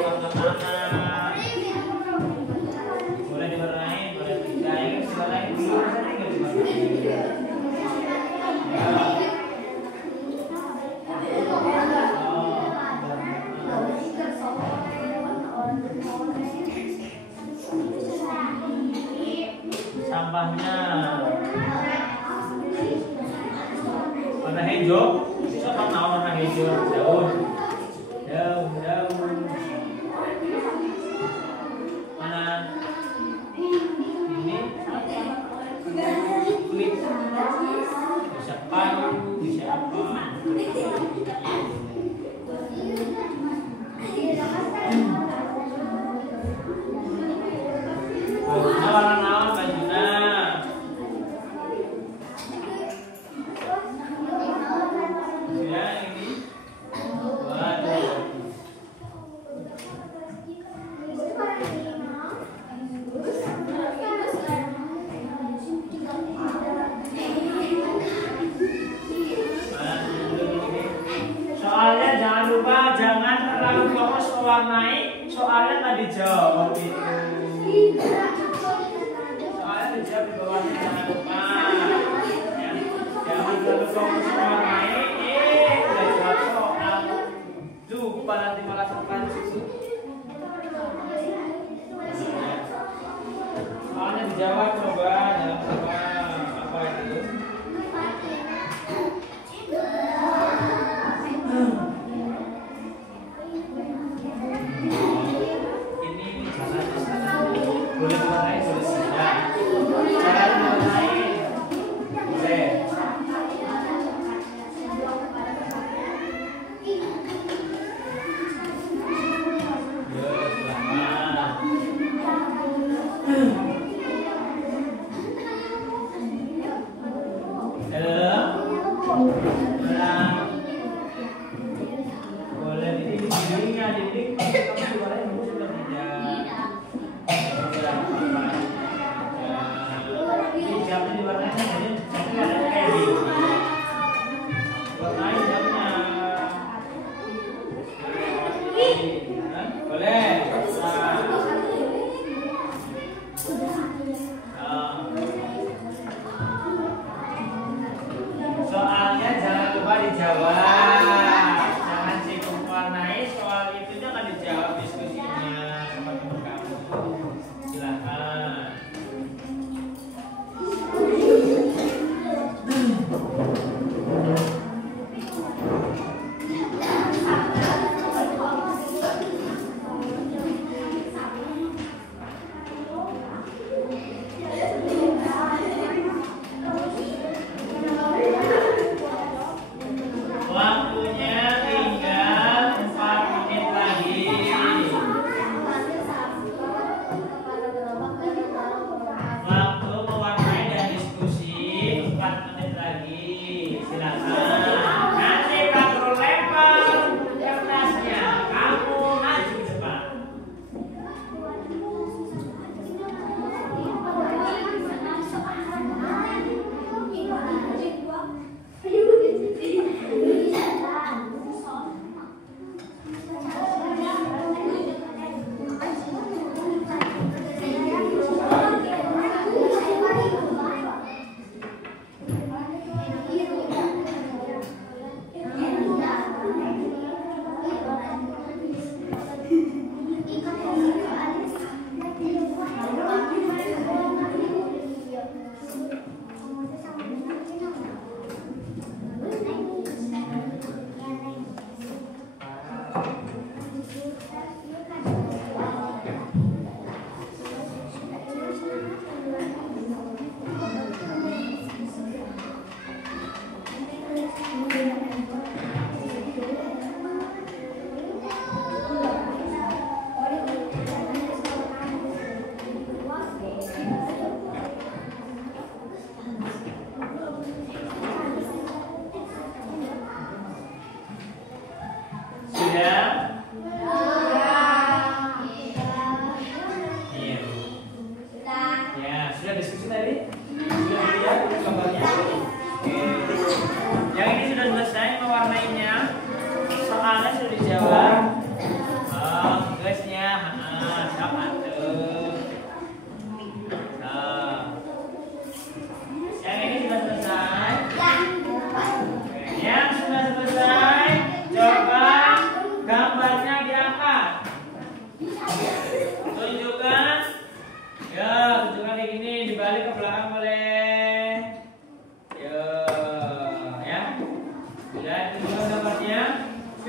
Warna tanah. Boleh diwarnain, boleh tidak. Yang diwarnain dulu, tadi nggak diwarnain. Sampahnya warna hijau. Siapa tahu warna hijau? Daun. Mana? Ini kulit. Bisa paru, bisa apa? Warna naon bajuna? Ya ini. Waduh. Soalnya jangan lupa jangan terlalu fokus mewarnai. Soalnya tadi jawab itu. Soalnya dijawab di bawahnya jangan lupa. Ya. Jangan terlalu fokus mewarnai. Udah jawab soal. Lupa nanti malah sampai susu. Soalnya dijawab coba, jangan lupa apa itu. Boleh diwarnain, boleh tidak. Cara diwarnain boleh. Boleh ini dindingnya, dinding kamu diwarnain boleh tidak? Jamnya diwarnain aja, tapi ada kayak gitu. Warnain jamnya. Boleh. Soalnya jangan lupa dijawab. Jangan sibuk warnai, soal itu jangan dijawab diskusinya sama teman kamu. Silakan. Waktunya tinggal 4 menit lagi. Waktu mewarnai dan diskusi 4 menit lagi. Silakan. Nanti kamu lempar kertasnya, kamu maju ke depan.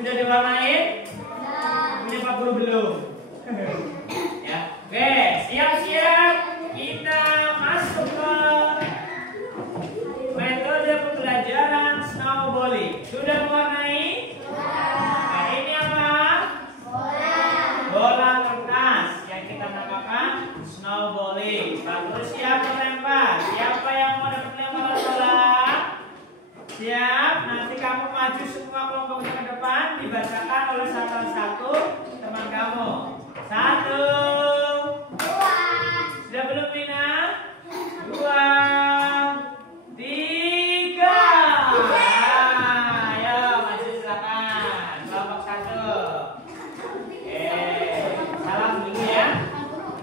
Sudah diwarnain? Punya Pak Guru belum? Ya, oke, siap-siap kita masuk ke metode pembelajaran snowballing. Sudah mewarnai? Nah, ini apa? Bola kertas yang kita namakan snowballing. Pak Guru siap melempar. Siapa yang mau dapat lemparan bola? Siap. Nanti kamu maju semua kelompoknya ke depan, dibacakan oleh satu-satu teman kamu. 1, 2. Sudah belum, Lina? 2, 3. Ayo maju silakan. Kelompok 1. Salam dulu ya.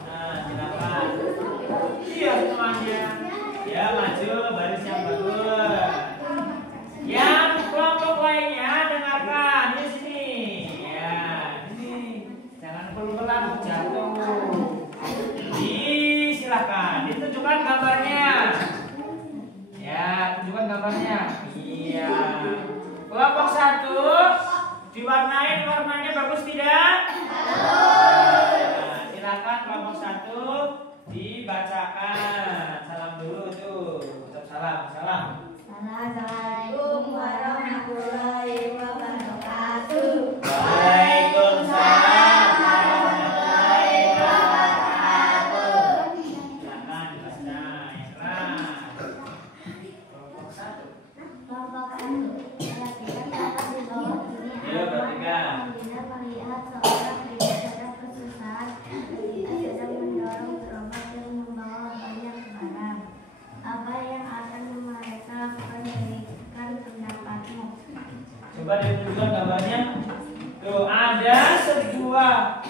Nah, silakan. Iya semuanya. Ya maju baris yang bagus. Yang kelompok lainnya dengarkan di sini. Ya, ini jangan pelan-pelan jatuh. Silakan ditunjukkan gambarnya. Ya, tunjukkan gambarnya. Iya. Kelompok 1 diwarnai, warnanya bagus tidak? Nah, silakan kelompok 1 dibacakan. Salam dulu tuh. Ucap salam. Assalamualaikum warahmatullahi wabarakatuh. Waalaikumsalam warahmatullahi wabarakatuh. Silakan dibaca. Kelompok 1. Kelompok 1. Perhatikan dapat di bawah ini Ya, perhatikan. apabila melihat seorang pria sedang kesusahan ketika sedang mendorong gerobak yang membawa banyak barang. Apa yang akan mereka lakukan? Berikan pendapatmu. Coba ditunjukkan gambarnya. Tuh, ada sebuah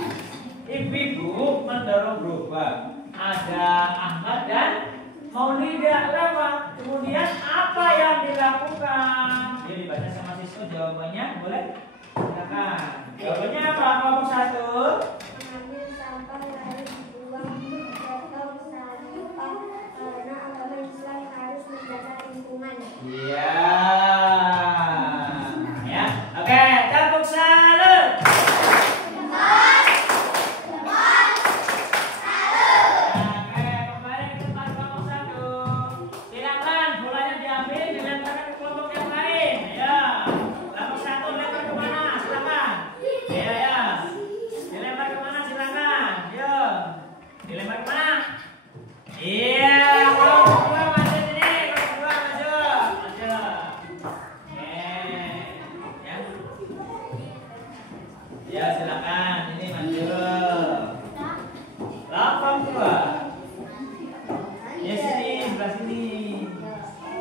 ibu-ibu mendorong gerobak. Ada Ahmad dan Maulida lewat. Kemudian apa yang dilakukan? Dia dibaca sama siswa jawabannya, boleh? Silakan. Jawabannya apa? Kelompok 1. Mengambil sampah lalu dibuang ke tong sampah karena agama Islam harus menjaga lingkungan. Iya. Ya. Oke, tepuk salut. Oke, kembali ke tempat kelompok 1. Silakan bolanya diambil, dilemparkan ke kelompok yang lain. Ya. Kelompok 1 lempar ke mana? Silakan. Ya. Dilempar ke mana? Silakan. Yo. Dilempar ke mana? Iya, kelompok 2 maju sini. Kelompok 2 maju. Ya. Ya, silakan. Ini maju. Kelompok 2. Ya sini, sebelah sini.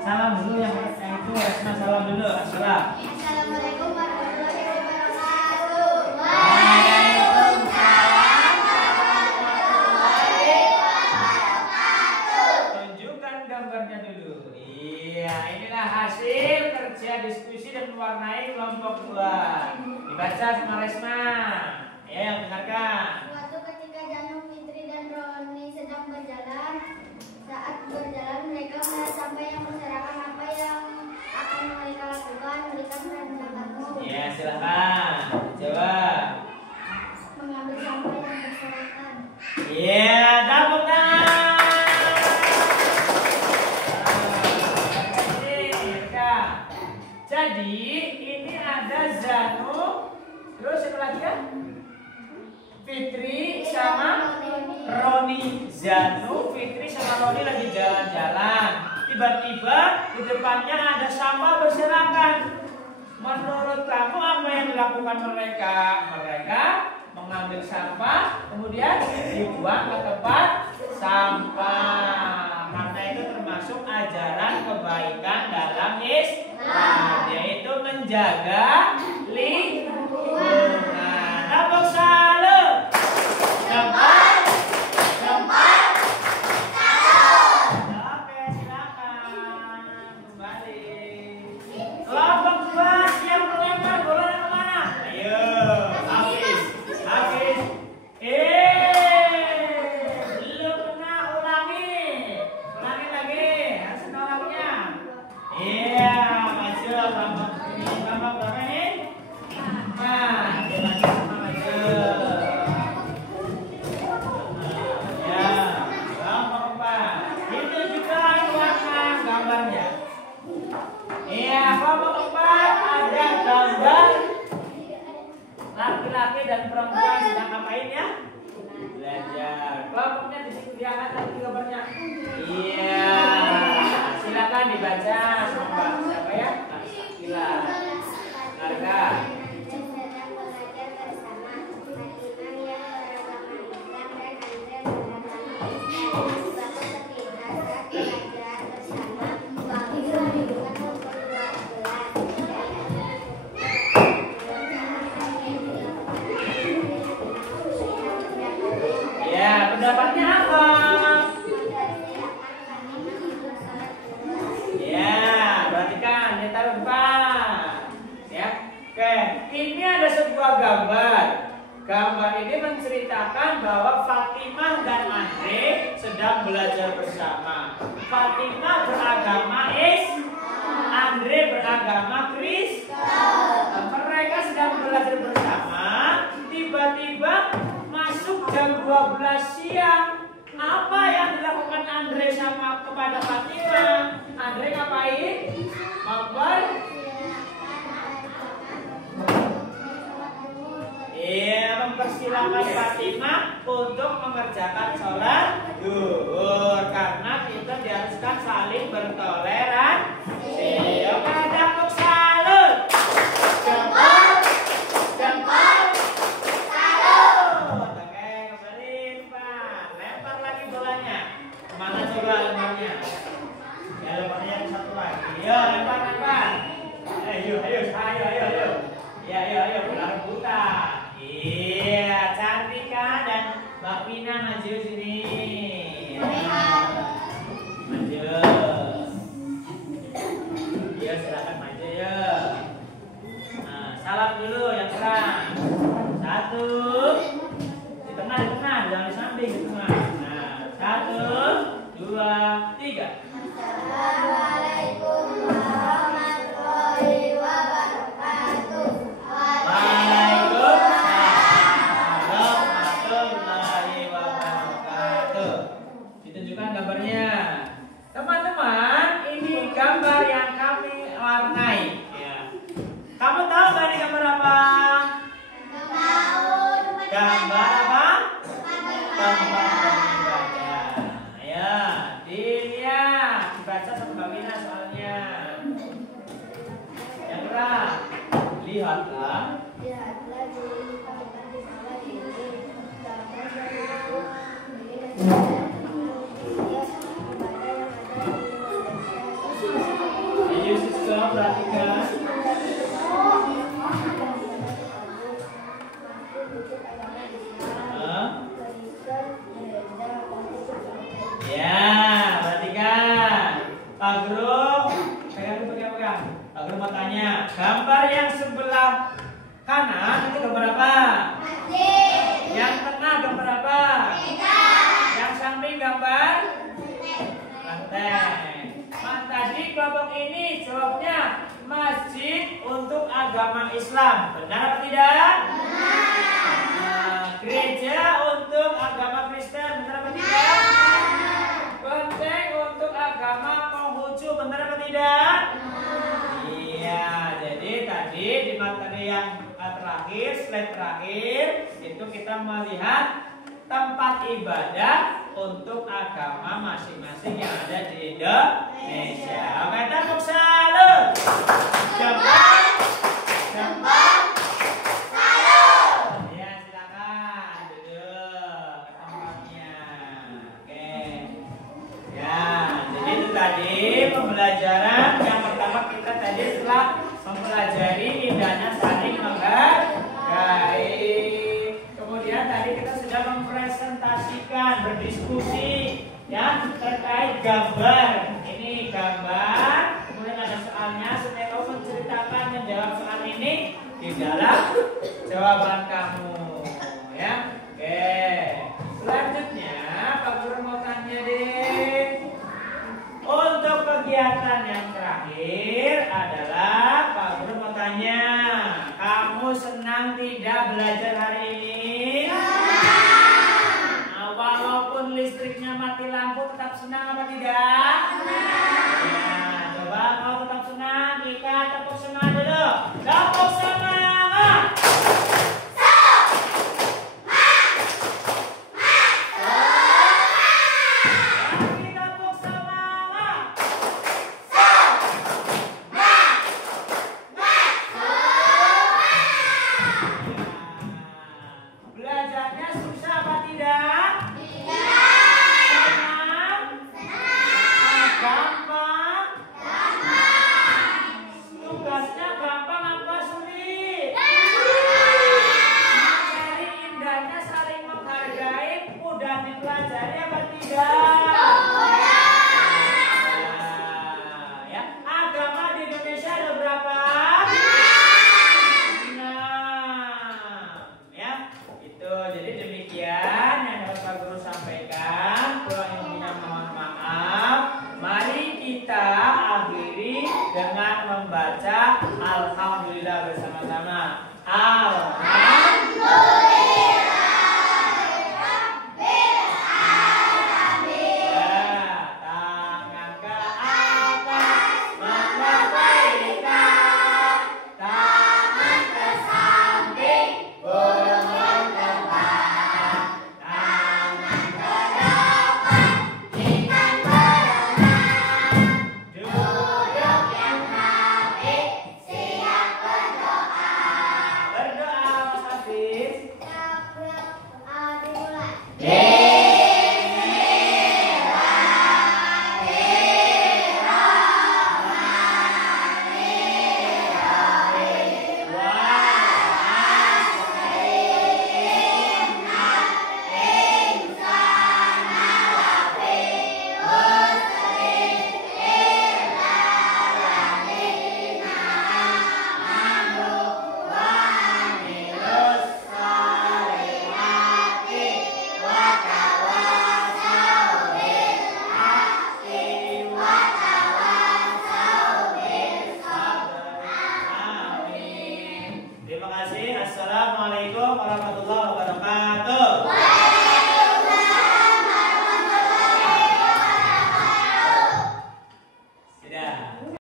Salam dulu yang itu, Resma salam dulu. Assalam. Assalamualaikum warahmatullahi wabarakatuh. Tunjukkan gambarnya dulu. Iya, inilah hasil kerja diskusi dan mewarnai kelompok 2. Dibaca sama Resma. Ya, yang dengarkan. Suatu ketika Janu, Fitri, dan Roni sedang berjalan. Saat berjalan mereka melihat sampah yang berserakan. Apa yang akan mereka lakukan? Berikan pendapatmu. Ya, silakan. Jawab. Mengambil sampah yang berserakan. Iya, tepuk tangan. Jadi ini ada Zanu, terus siapa lagi kan? Fitri sama Roni. Zanu, Fitri sama Roni lagi jalan-jalan. Tiba-tiba di depannya ada sampah berserakan. Menurut kamu apa yang dilakukan mereka? Mereka mengambil sampah, kemudian dibuang ke tempat sampah. Karena itu termasuk ajaran kebaikan dalam Islam, yaitu menjaga lingkungan. Tepuk salut. Cepat. Oke, silakan kembali. Kelompok 2 siap melempar bolanya kemana? Ayo, Hafiz. Belum pernah ulangi lagi. Hasil orangnya. Iya, maju kelompok ini. Kelompok berapa ini? 4. dan perempuan sedang ngapain ya? Belajar. Kelompoknya di situ diangkat lagi gambarnya. Iya. Silakan dibaca sama siapa ya? Sakila. Narga. Pendapatnya apa? Ya, perhatikan, dia taruh depan. Ya, oke. Ini ada sebuah gambar. Gambar ini menceritakan bahwa Fatimah dan Andre sedang belajar bersama. Fatimah beragama Andre beragama Kristen. Mereka sedang belajar bersama. Tiba-tiba masuk jam 12 siang. Apa yang dilakukan Andre sama kepada Fatimah? Andre ngapain? mempersilahkan Fatimah untuk mengerjakan sholat zuhur karena kita diharuskan saling bertoleransi. Oke, tepuk salut. Jempol, jempol, salut. Oke, kembali Pak. Lempar lagi bolanya. Kemana coba lemparnya? Ya lemparnya yang satu lagi. Ayo lempar. Ayo. Ayo, bola rebutan. Iya, cantik kan? Dan Mbak Vina maju sini. Maju. Iya, silakan maju ya. Nah, salam dulu yang serang. 1. Di tengah, jangan di samping, di tengah. Nah, 1, 2, 3. Assalamualaikum warahmatullahi wabarakatuh. Ditunjukkan gambarnya. Teman-teman, ini gambar yang kami warnai. Ya. Kamu tahu nggak ini gambar apa? Gambar apa? Tempat ibadah. Ya, dilihat, dibaca sama Mbak Wina soalnya. Yang berapa? Lihatlah. Yesus juga perhatikan. Ya, perhatikan. Pak Guru, pegang. Pak Guru mau tanya, gambar yang sebelah kanan itu gambar apa? Yang tengah gambar apa? Yang samping gambar? Lanteng. Tadi kelompok ini jawabnya masjid untuk agama Islam. Benar atau tidak? Benar. Gereja untuk agama Kristen. Benar atau tidak? Benteng untuk agama Konghucu. Benar atau tidak? Iya. Jadi tadi di materi yang terakhir, slide terakhir, itu kita melihat tempat ibadah untuk agama masing-masing yang ada di Indonesia. Oke, tepuk salut. Jempol, salut. Ya, silakan duduk ke tempatnya. Oke. Ya, jadi itu tadi pembelajaran yang pertama kita tadi setelah mempelajari indahnya saling menghargai. Kemudian tadi kita sudah mempresentasikan, berdiskusi ya terkait gambar. Ini gambar, kemudian ada soalnya supaya kamu menceritakan, menjawab soal ini di dalam jawaban kamu ya. Oke. Selanjutnya Pak Guru mau tanya deh. Untuk kegiatan yang terakhir adalah Pak Guru mau tanya, kamu senang tidak belajar hari ini? Walaupun listriknya mati lampu tetap senang apa tidak? Ya, coba kalau tetap senang, kita tepuk semangat dulu. Tepuk semangat. Alhamdulillah bersama-sama. Alhamdulillah.